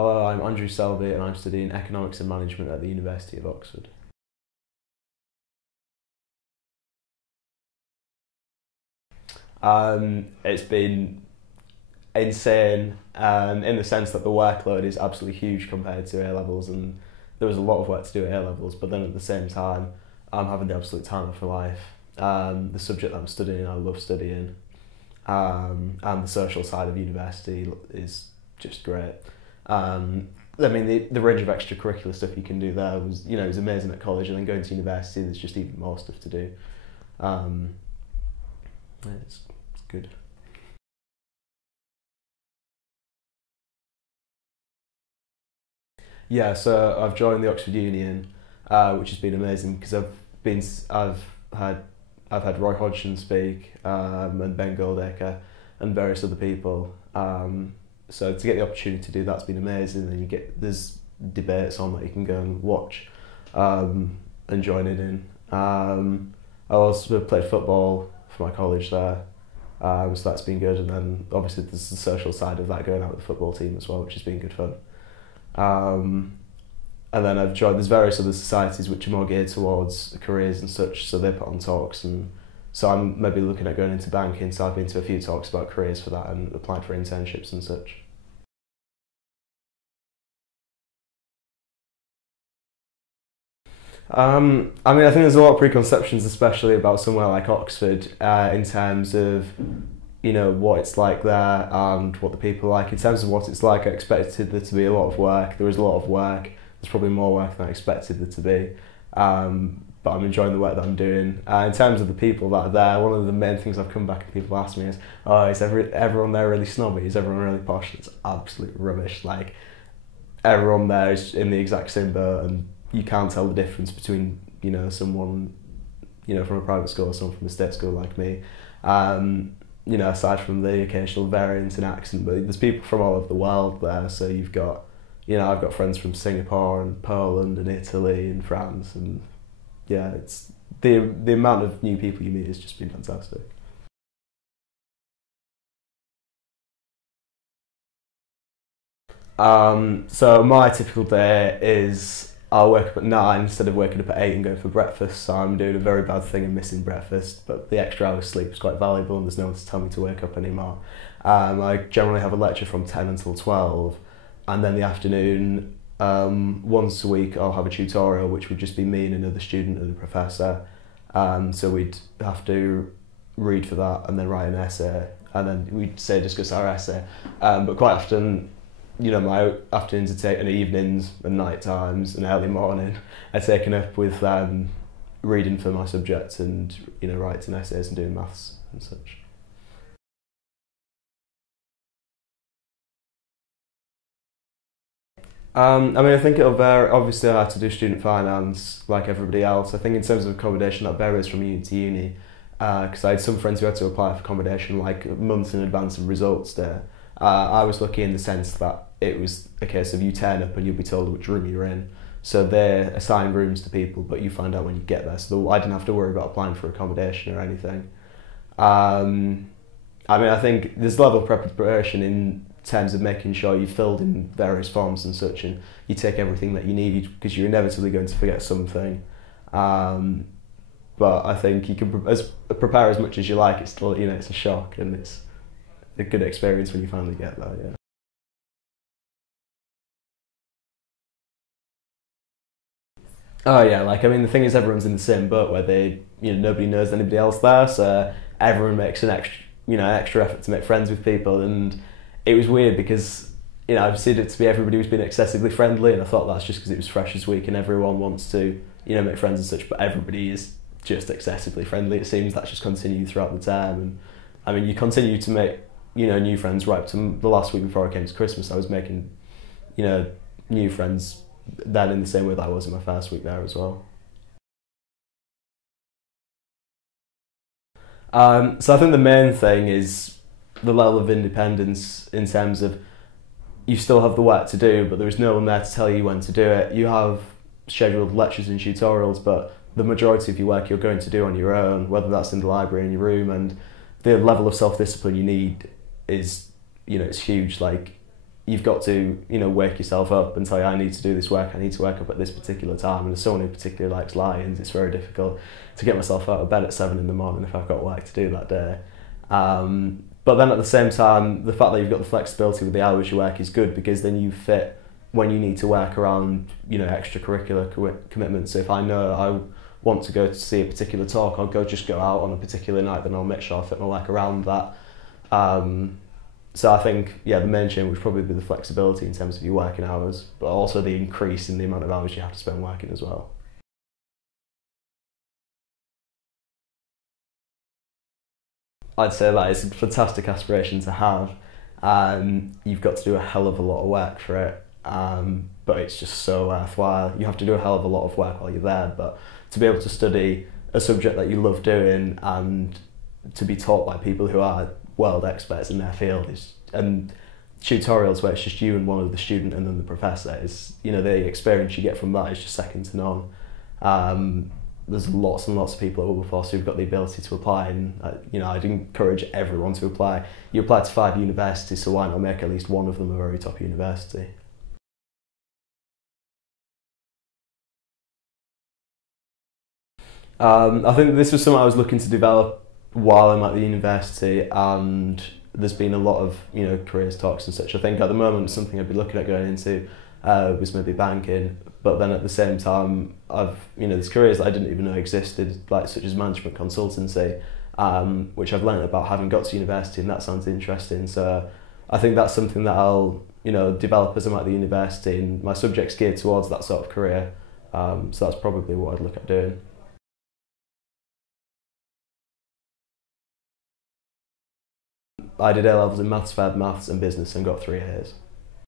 Hello, I'm Andrew Selby and I'm studying Economics and Management at the University of Oxford. It's been insane in the sense that the workload is absolutely huge compared to A-levels, and there was a lot of work to do at A-levels, but then at the same time I'm having the absolute time of my life. The subject that I'm studying I love studying, and the social side of university is just great. I mean, the range of extracurricular stuff you can do there was amazing at college, and then going to university there's just even more stuff to do. Yeah, it's good. Yeah, so I've joined the Oxford Union, which has been amazing because been I've had I've had Roy Hodgson speak, and Ben Goldacre and various other people. So to get the opportunity to do that's been amazing, and there's debates on that you can go and watch, and join in. I also played football for my college there, so that's been good, and then obviously there's the social side of that, going out with the football team as well, which has been good fun. And then I've joined, there's various other societies which are more geared towards careers and such, so they put on talks, and so I'm maybe looking at going into banking, so I've been to a few talks about careers for that and applied for internships and such. I mean, I think there's a lot of preconceptions, especially about somewhere like Oxford, in terms of, what it's like there and what the people are like. In terms of what it's like, I expected there to be a lot of work. There is a lot of work. There's probably more work than I expected there to be. But I'm enjoying the work that I'm doing. In terms of the people that are there, one of the main things I've come back and people ask me is, oh, is everyone there really snobby? Is everyone really posh? It's absolute rubbish. Like, everyone there is in the exact same boat, and you can't tell the difference between, someone, from a private school or someone from a state school like me. Aside from the occasional variance in accent, but there's people from all over the world there, so you've got, I've got friends from Singapore and Poland and Italy and France, and yeah, it's the amount of new people you meet has just been fantastic. So my typical day is I'll wake up at 9 instead of waking up at 8 and going for breakfast, so I'm doing a very bad thing and missing breakfast, but the extra hour's sleep is quite valuable and there's no one to tell me to wake up anymore. I generally have a lecture from 10 until 12, and then the afternoon, once a week I'll have a tutorial, which would just be me and another student and a professor. So we'd have to read for that and then write an essay, and then we'd say discuss our essay. But quite often, my afternoons are taken, evenings and night times and early morning are taken up with reading for my subject and writing essays and doing maths and such. I mean, I think it'll vary. Obviously, I have to do student finance like everybody else. I think in terms of accommodation, that varies from uni to uni. Because I had some friends who had to apply for accommodation like months in advance of results day. I was lucky in the sense that it was a case of you turn up and you'll be told which room you're in. So they assign rooms to people, but you find out when you get there. So I didn't have to worry about applying for accommodation or anything. I mean, I think there's a level of preparation in terms of making sure you've filled in various forms and such, and you take everything that you need, because you're inevitably going to forget something. But I think you can prepare as much as you like. It's still, it's a shock, and it's a good experience when you finally get there. Yeah. Oh yeah, like I mean, the thing is, everyone's in the same boat where nobody knows anybody else there, so everyone makes an extra effort to make friends with people, and it was weird because I've seen it to be everybody was being excessively friendly, and I thought that's just because it was Freshers' Week and everyone wants to make friends and such, but everybody is just excessively friendly. It seems that's just continued throughout the term, and I mean, you continue to make new friends right up to the last week before I came to Christmas. I was making new friends then in the same way that I was in my first week there as well. So I think the main thing is the level of independence, in terms of you still have the work to do, but there is no one there to tell you when to do it. You have scheduled lectures and tutorials, but the majority of your work you're going to do on your own, whether that's in the library, in your room, and the level of self-discipline you need is, it's huge. Like, you've got to, you know, wake yourself up and say, I need to do this work, I need to wake up at this particular time. And as someone who particularly likes lions, it's very difficult to get myself out of bed at 7 in the morning if I've got work to do that day. But then at the same time, the fact that you've got the flexibility with the hours you work is good, because then you fit when you need to work around, you know, extracurricular commitments. So if I know I want to go to see a particular talk, I'll just go out on a particular night, then I'll make sure I fit my work around that. So I think, yeah, the main change would probably be the flexibility in terms of your working hours, but also the increase in the amount of hours you have to spend working as well. I'd say that is a fantastic aspiration to have. You've got to do a hell of a lot of work for it, but it's just so worthwhile. You have to do a hell of a lot of work while you're there, but to be able to study a subject that you love doing and to be taught by people who are world experts in their field and tutorials where it's just you and one of the student and then the professor is, you know, the experience you get from that is just second to none. There's lots and lots of people at Wilberforce who've got the ability to apply, and you know, I'd encourage everyone to apply. You apply to 5 universities, so why not make at least one of them a very top university? I think this was something I was looking to develop while I'm at the university, and there's been a lot of, you know, careers talks and such. I think at the moment something I'd be looking at going into was maybe banking, but then at the same time you know, there's careers that I didn't even know existed, like such as management consultancy, which I've learned about having got to university, and that sounds interesting. So I think that's something that I'll, you know, develop as I'm at the university, and my subject's geared towards that sort of career. So that's probably what I'd look at doing. I did A-levels in maths, phys, maths and business and got 3 A's.